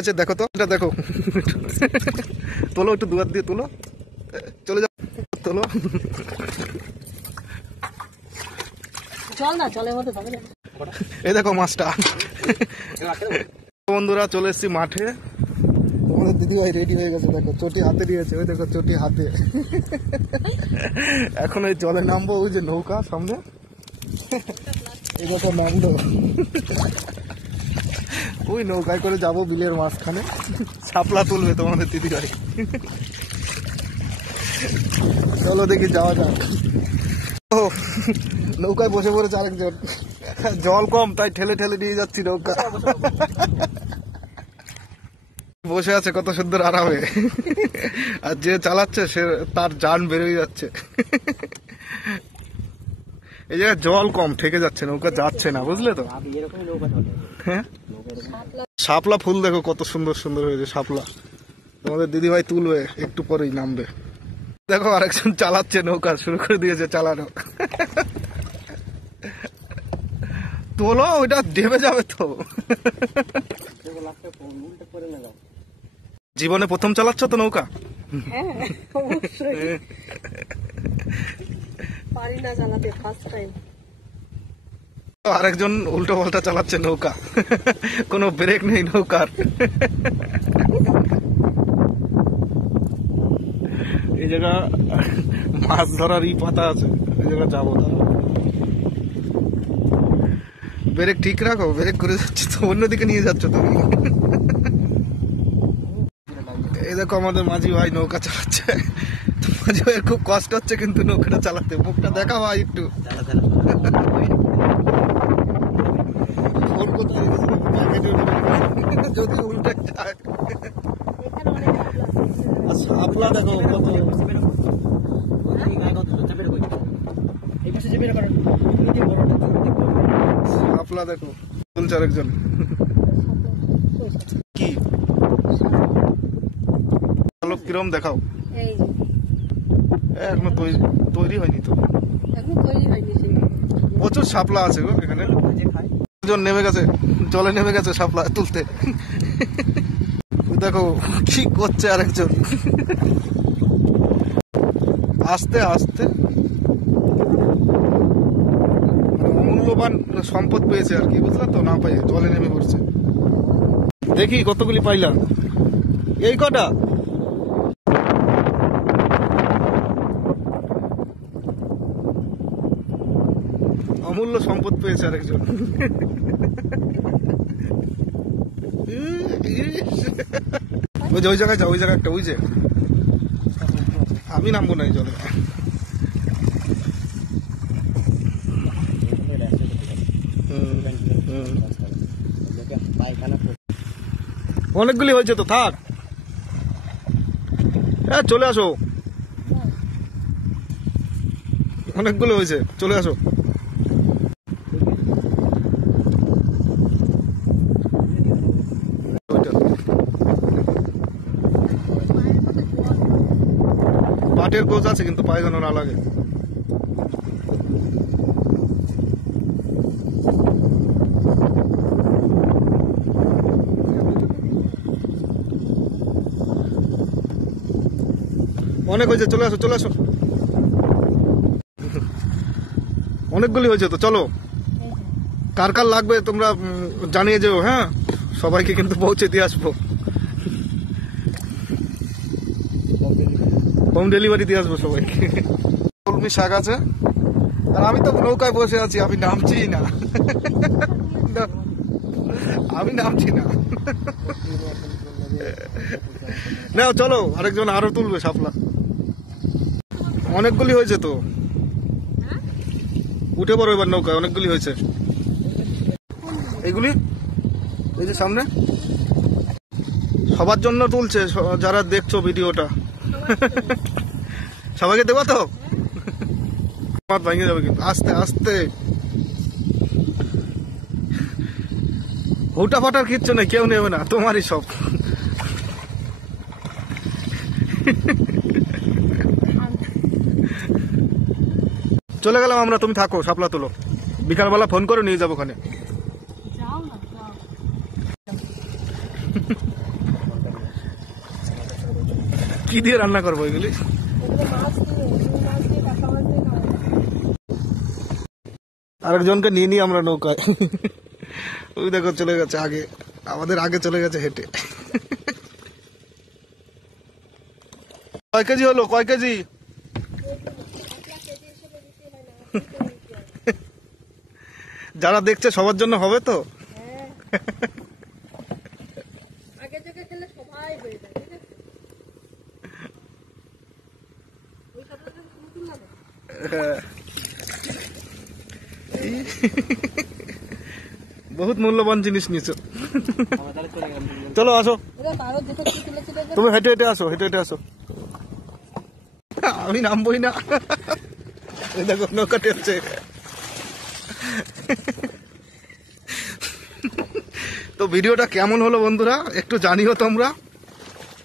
আছে দেখো তো, এটা দেখো। তোলো একটু দুয়ার দিয়ে তোলো, চলে যাও, তোলো। এই দেখো মাছটা। বন্ধুরা চলে এসেছি মাঠে। তোমাদের দিদিভাই রেডি হয়ে গেছে, দেখো চটি হাতে নিয়েছে, ওই দেখো চটি হাতে। এখন ওই জলে নামবো, ওই যে নৌকা সামনে, এই দেখো নামলো। ওই নৌকায় করে যাবো বিলের মাঝখানে, শাপলা তুলবে তোমাদের দিদিভাই। চলো দেখি যাওয়া যাক। ও নৌকায় বসে পড়েছে আরেকজন, জল কম তাই ঠেলে ঠেলে নিয়ে যাচ্ছি নৌকা। বসে আছে কত সুন্দর আরামে, আর যে চালাচ্ছে সে তার জান বেরোয় যাচ্ছে। এই জায়গায় জল কম, ঠেকে যাচ্ছে, নৌকা যাচ্ছে না, বুঝলে তো। হ্যাঁ, শাপলা ফুল দেখো কত সুন্দর সুন্দর হয়েছে শাপলা, তোমাদের দিদিভাই তুলবে, একটু পরেই নামবে। দেখো আরেকজন চালাচ্ছে নৌকা, শুরু করে দিয়েছে চালানো। তোলো, ওইটা ডেবে যাবে তো। জীবনে প্রথম চালাচ্ছ তো নৌকা? আরেকজন উল্টো পাল্টা চালাচ্ছে নৌকা, কোনো ব্রেক নেই নৌকার। এই জায়গা মাছ ধরার পাতা আছে, এই জায়গা যাবো। ব্রেক ঠিক রাখো, ব্রেক করে যাচ্ছ তো, অন্যদিকে নিয়ে যাচ্ছ তুমি। এই দেখো আমাদের মাঝি ভাই নৌকা চালাচ্ছে। মাঝি ভাইয়ের খুব কষ্ট হচ্ছে কিন্তু নৌকাটা চালাতে। মুখটা দেখা ভাই একটু। যদি উল্টে শাপলা দেখো কত, শাপলা দেখো তুলছে আরেকজন। কি কিরম দেখাও, এখনো তৈরি হয়নি তো, প্রচুর শাপলা আছে গো এখানে। নেমে গেছে, জলে নেমে গেছে শাপলা তুলতে। দেখো কি করছে আরেকজন, আস্তে আস্তে। অমূল্যবান সম্পদ পেয়েছে আর কি, বুঝলা তো, না পাই জলে নেমে পড়ছে। দেখি কতগুলি পাইলাম, এই কটা। অমূল্য সম্পদ পেয়েছে আরেকজন। ওই যে ওই জায়গায় যাও, ওই জায়গায় একটা, ওই যে। আমি নামবো না এই জলে। অনেকগুলি হয়েছে তো, থাক, চলে আসো। অনেকগুলো হয়েছে, চলে আসো। পাটের গোছ আছে কিন্তু পায়ে যেন না লাগে। অনেক হয়েছে, চলে আসো চলে আসো। অনেকগুলি হয়েছে তো, চলো। কার কার লাগবে তোমরা জানিয়ে যেও, হ্যাঁ, সবাইকে কিন্তু পৌঁছে দিয়ে আসবো, হোম ডেলিভারি দিয়ে আসবো সবাইকে। কলমি শাক আছে, আর আমি তো নৌকায় বসে আছি, আমি নামছি না। আমি নামছি না। না চলো, আরেকজন আরো তুলবে শাপলা। অনেকগুলি হয়েছে তো, উঠে পড়ো এবার নৌকায়, অনেকগুলি হয়েছে। এইগুলি এই যে সামনে, সবার জন্য তুলছে, যারা দেখছো ভিডিওটা। সবাইকে দেবো তো, ভেঙে যাবে কিন্তু, আস্তে আস্তে। হুটা ফাটার কিচ্ছু নেই, কেউ নেবে না, তোমারই সব। চলে গেলাম আমরা, তুমি থাকো, শাপলা তোলো, বিকালবেলা ফোন করে নিয়ে যাবো ওখানে। কি দিয়ে রান্না করবো এগুলি? আরেকজনকে নিয়ে নিই আমরা নৌকায়। ওই দেখো চলে গেছে আগে, আমাদের আগে চলে গেছে হেঁটে। কয় কেজি হলো, কয় কেজি? যারা দেখছে সবার জন্য হবে তো? বহুত মূল্যবান জিনিস নিয়েছো। চলো আসো, তুমি হেঁটে হেঁটে আসো, হেঁটে হেঁটে আসো। আমি নামবই না। দেখো নৌকা টেপছে। তো ভিডিওটা কেমন হলো বন্ধুরা একটু জানিও তোমরা।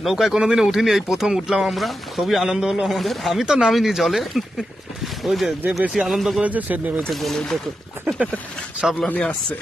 নৌকায় কোনোদিনও উঠিনি, এই প্রথম উঠলাম আমরা, খুবই আনন্দ হলো আমাদের। আমি তো নামিনি জলে, ওই যে বেশি আনন্দ করেছে সে নেমেছে জলে। দেখো শাপলা নিয়ে আসছে।